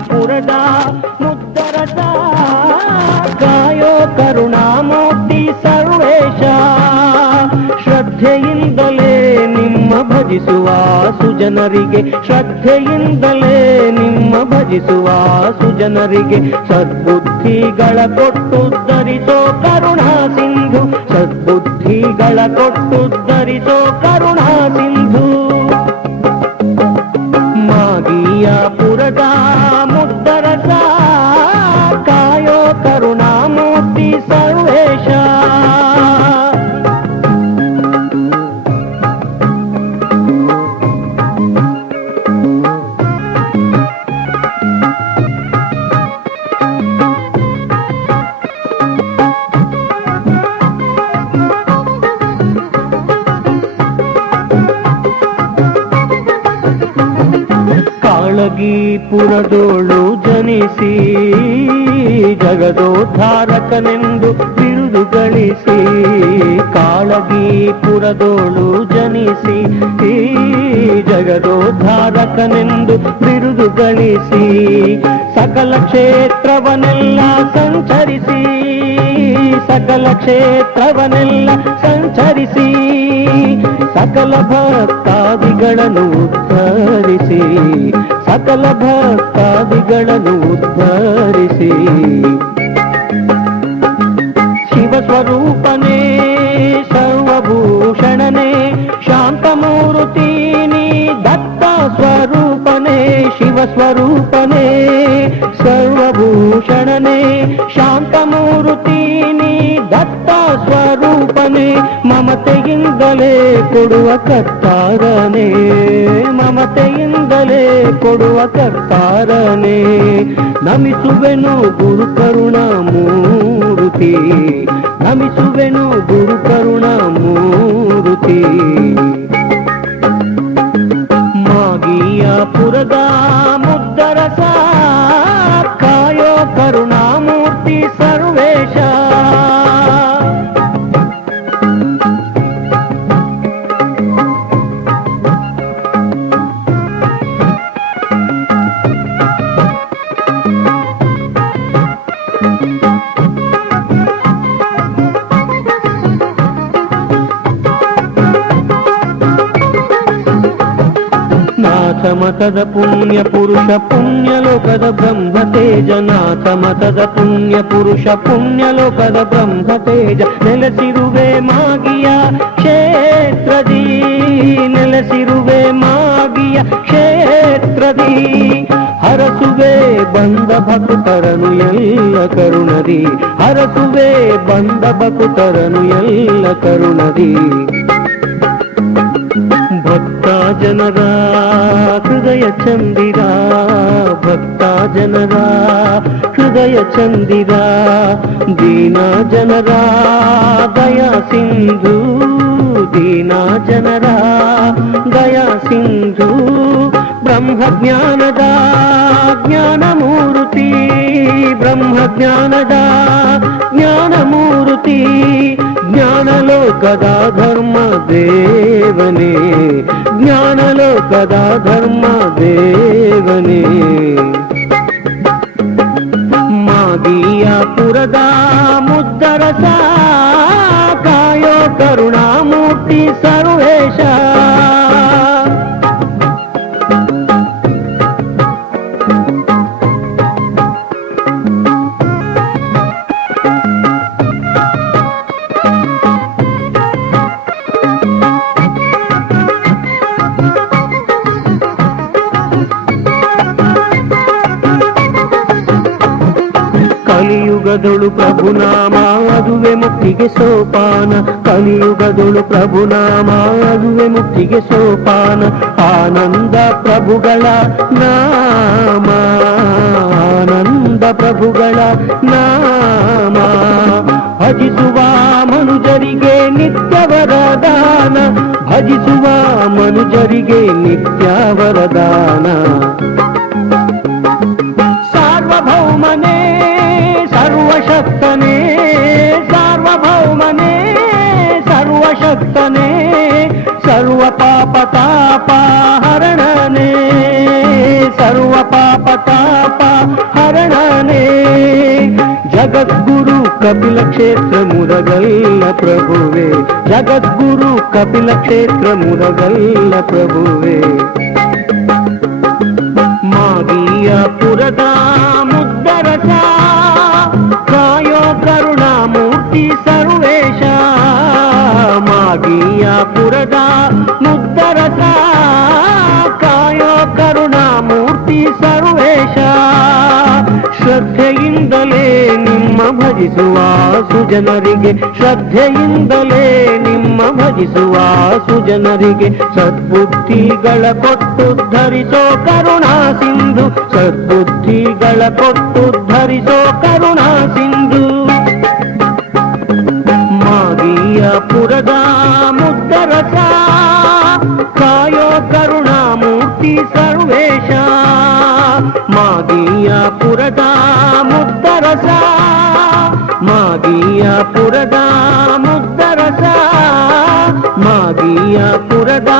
ಮಾಗಿಯಾಪುರದ ಮುದ್ದರಸ ಕಾಯೋ ಕರುಣಾಮೂರ್ತಿ ಸರ್ವೇಶ. ಶ್ರದ್ಧೆಯಿಂದಲೇ ನಿಮ್ಮ ಭಜಿಸುವ ಸುಜನರಿಗೆ, ಶ್ರದ್ಧೆಯಿಂದಲೇ ನಿಮ್ಮ ಭಜಿಸುವ ಸುಜನರಿಗೆ ಸದ್ಬುದ್ಧಿಗಳ ಕೊಟ್ಟುದ್ಧರಿಸೋ ಕರುಣಾ ಸಿಂಧು, ಸದ್ಬುದ್ಧಿಗಳ ಕೊಟ್ಟುದ್ಧರಿಸೋ ಕರುಣಾ ಸಿಂಧು. ಮಾಗಿಯಾಪುರದ ಮುದ್ದರಸ ಕಾಯೋ ಕರುಣಾಮೂರ್ತಿ ಸರ್ವೇಶ. ಕಾಳಗೀಪುರದೋಳು ಜನಿಸಿ ಜಗದೋದ್ಧಾರಕನೆಂದು ಬಿರುದು ಗಳಿಸಿ, ಕಾಳಗೀಪುರದೋಳು ಜನಿಸಿ ಜಗದೋದ್ಧಾರಕನೆಂದು ಬಿರುದು ಗಳಿಸಿ, ಸಕಲ ಕ್ಷೇತ್ರವನ್ನೆಲ್ಲ ಸಂಚರಿಸಿ, ಸಕಲ ಕ್ಷೇತ್ರವನ್ನೆಲ್ಲ ಸಂಚರಿಸಿ, ಸಕಲ ಭಕ್ತಾದಿಗಳನ್ನು ಉದ್ಧರಿಸಿ, ಸಕಲ ಭಕ್ತಾದಿಗಳನ್ನು ಉದ್ಧರಿಸಿ. ಶಿವಸ್ವರೂಪನೇ ಸರ್ವಭೂಷಣನೇ ಶಾಂತಮೂರ್ತಿ ನೀ ದತ್ತ ಸ್ವರೂಪನೇ, ಶಿವಸ್ವರೂಪನೇ ಸರ್ವಭೂಷಣನೇ ಶಾಂತಮೂರ್ತಿ ನೀ ದತ್ತ ಸ್ವರೂಪನೇ. ಮಮತೆಯಿಂದಲೇ ಕೊಡುವ ಕರ್ತಾರನೇ, ಮಮತೆಯಿಂದಲೇ ಕೊಡುವ ಕರ್ತಾರನೇ. ನಮಿಸುವೆನು ಗುರು ಕರುಣಾಮೂರ್ತಿ, ನಮಿಸುವೆನು ಗುರು ಕರುಣಾಮೂರ್ತಿ. ಮಾಗಿಯಾಪುರದ ಮುದ್ದರಸ ಕಾಯೋ ಕರುಣಾಮೂರ್ತಿ ಸರ್ವೇಶ. ನಾಥ ಮತದ ಪುಣ್ಯ ಪುರುಷ ಪುಣ್ಯಲೋಕದ ಬ್ರಹ್ಮ ತೇಜ, ನಾಥ ಮತದ ಪುಣ್ಯ ಪುರುಷ ಪುಣ್ಯಲೋಕದ ಬ್ರಹ್ಮ ತೇಜ. ನೆಲೆಸಿರುವೆ ಮಾಗಿಯ ಕ್ಷೇತ್ರದಿ, ನೆಲೆಸಿರುವೆ ಮಾಗಿಯ ಕ್ಷೇತ್ರದಿ. ಹರಸುವೆ ಬಂದ ಭಕ್ತರನು ಎಲ್ಲ ಕರುಣದಿ, ಹರಸುವೆ ಬಂದ ಭಕ್ತರನು ಎಲ್ಲ ಕರುಣದಿ. ಭಕ್ತ ಜನರ ಹೃದಯ ಚಂದಿರ, ಭಕ್ತ ಜನರ ಹೃದಯ ಚಂದಿರ. ದೀನ ಜನರ ದಯಾ ಸಿಂಧು, ದೀನ ಜನರ ದಯಾ ಸಿಂಧು. ಬ್ರಹ್ಮಜ್ಞಾನದ ಜ್ಞಾನಮೂರ್ತಿ, ಬ್ರಹ್ಮಜ್ಞಾನದ ಜ್ಞಾನಮೂರ್ತಿ. ಜ್ಞಾನಲೋಕದ ಧರ್ಮ ದೇವನೇ, ಜ್ಞಾನಲೋಕದ ಧರ್ಮ ದೇವನೇ. ಮಾಗಿಯಾಪುರದ ಮುದ್ದರಸ ಕಾಯೋ ಕರುಣಾಮೂರ್ತಿ ಸರ್ವೇಶ. ಕಲಿಯುಗದೊಳು ಪ್ರಭುನಾಮ ಅದುವೆ ಮುಕ್ತಿಗೆ ಸೋಪಾನ, ಕಲಿಯುಗದೊಳು ಪ್ರಭುನಾಮ ಅದುವೆ ಮುಕ್ತಿಗೆ ಸೋಪಾನ. ಆನಂದ ಪ್ರಭುಗಳ ನಾಮ, ಆನಂದ ಪ್ರಭುಗಳ ನಾಮ. ಭಜಿಸುವ ಮನುಜರಿಗೆ ನಿತ್ಯ ವರದಾನ, ಭಜಿಸುವ ಮನುಜರಿಗೆ ನಿತ್ಯ ವರದಾನ. ಸಾರ್ವಭೌಮನೇ ಸರ್ವಶಕ್ತನೇ, ಸಾರ್ವಭೌಮನೇ ಸರ್ವಶಕ್ತನೇ. ಸರ್ವ ಪಾಪ ತಾಪ ಹರಣನೇ, ಸರ್ವ ಪಾಪ ತಾಪ కపిల క్షేత్రమురగల్ల ప్రభువే జగద్గురు కపిల క్షేత్రమురగల్ల ప్రభువే మాగియాపుರದ ಮುದ್ದರಸ ಕಾಯೋ ಕರುಣಾಮೂರ್ತಿ ಸರ್ವೇಶ ಮಾಗಿಯಾಪುರದ ಮುದ್ದರಸ ಕಾಯೋ ಕರುಣಾಮೂರ್ತಿ ಸರ್ವೇಶ ಶ್ರದ್ಧೆಯಿಂದಲೇ ನಿಮ್ಮ ಭಜಿಸುವ ಸುಜನರಿಗೆ ಶ್ರದ್ಧೆಯಿಂದಲೇ ನಿಮ್ಮ ಭಜಿಸುವ ಸುಜನರಿಗೆ ಸದ್ಬುದ್ಧಿಗಳ ಕೊಟ್ಟು ಧರಿಸೋ ಕರುಣಾ ಸಿಂಧು ಸದ್ಬುದ್ಧಿಗಳ ಕೊಟ್ಟು ಧರಿಸೋ ಕರುಣಾ ಸಿಂಧು ಮಾಗಿಯಾಪುರದ ಮುದ್ದರಸ ಕಾಯೋ ಕರುಣಾಮೂರ್ತಿ ಸರ್ವೇಶ ಮಾಗಿಯಾಪುರದ ಮುದ್ದರಸ ಮಾಗಿಯಾಪುರದ ಮುದ್ದರಸ ಮಾಗಿಯಾಪುರದ